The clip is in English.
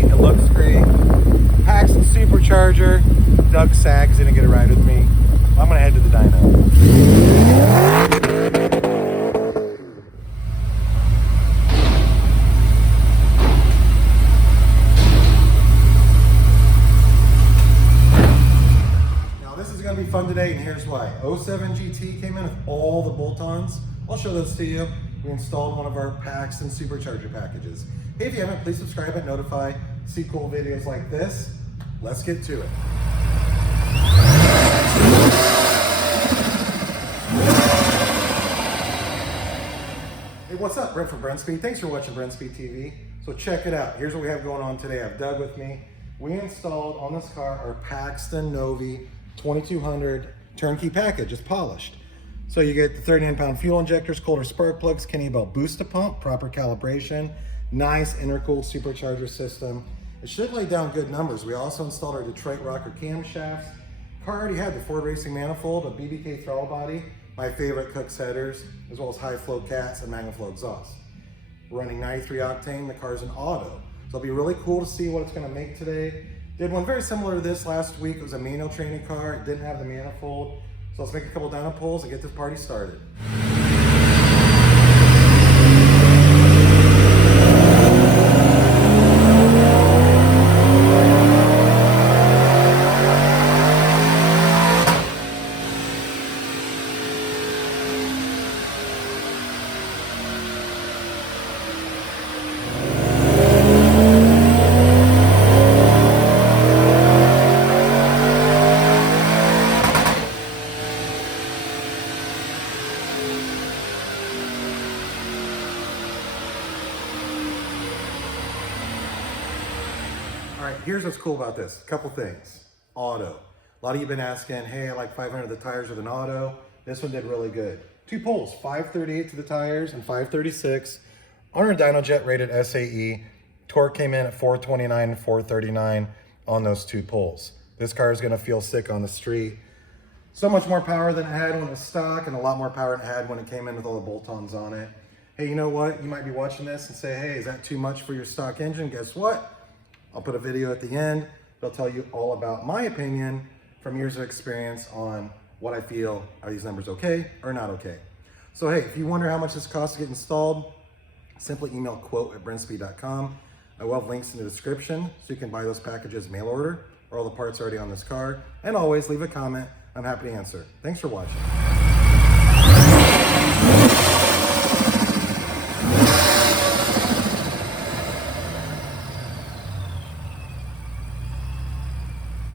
great. It looks great. Paxton Supercharger. Doug Sagg's gonna get a ride with me. I'm gonna head to the dyno. Be fun today, and here's why. 07 GT came in with all the bolt-ons. I'll show those to you. We installed one of our Paxton Supercharger packages. Hey, if you haven't, please subscribe and notify. See cool videos like this. Let's get to it. Hey, what's up? Brent from Brenspeed. Thanks for watching Brenspeed TV. So check it out. Here's what we have going on today. I have Doug with me. We installed on this car our Paxton Novi 2200 turnkey package. It's polished. So you get the 39-pound fuel injectors, Kohler spark plugs, Kenny Belt booster pump, proper calibration, nice intercooled supercharger system. It should lay down good numbers. We also installed our Detroit rocker camshafts. Car already had the Ford Racing manifold, a BBK throttle body, my favorite Kooks headers, as well as high flow cats and Magnaflow exhaust. We're running 93 octane. The car's an auto. So it'll be really cool to see what it's going to make today. Did one very similar to this last week. It was a manual training car. It didn't have the manifold. So let's make a couple dyno pulls and get this party started. All right, here's what's cool about this. A couple things. Auto. A lot of you have been asking, hey, I like 500 of the tires with an auto. This one did really good. Two pulls, 538 to the tires and 536. On our DynoJet rated SAE, torque came in at 429 and 439 on those two pulls. This car is gonna feel sick on the street. So much more power than it had when it was stock, and a lot more power than it had when it came in with all the bolt-ons on it. Hey, you know what? You might be watching this and say, hey, is that too much for your stock engine? Guess what? I'll put a video at the end. It'll tell you all about my opinion from years of experience on what I feel, are these numbers okay or not okay? So hey, if you wonder how much this costs to get installed, simply email quote@brenspeed.com. I will have links in the description so you can buy those packages mail order or all the parts already on this car. And always leave a comment. I'm happy to answer. Thanks for watching.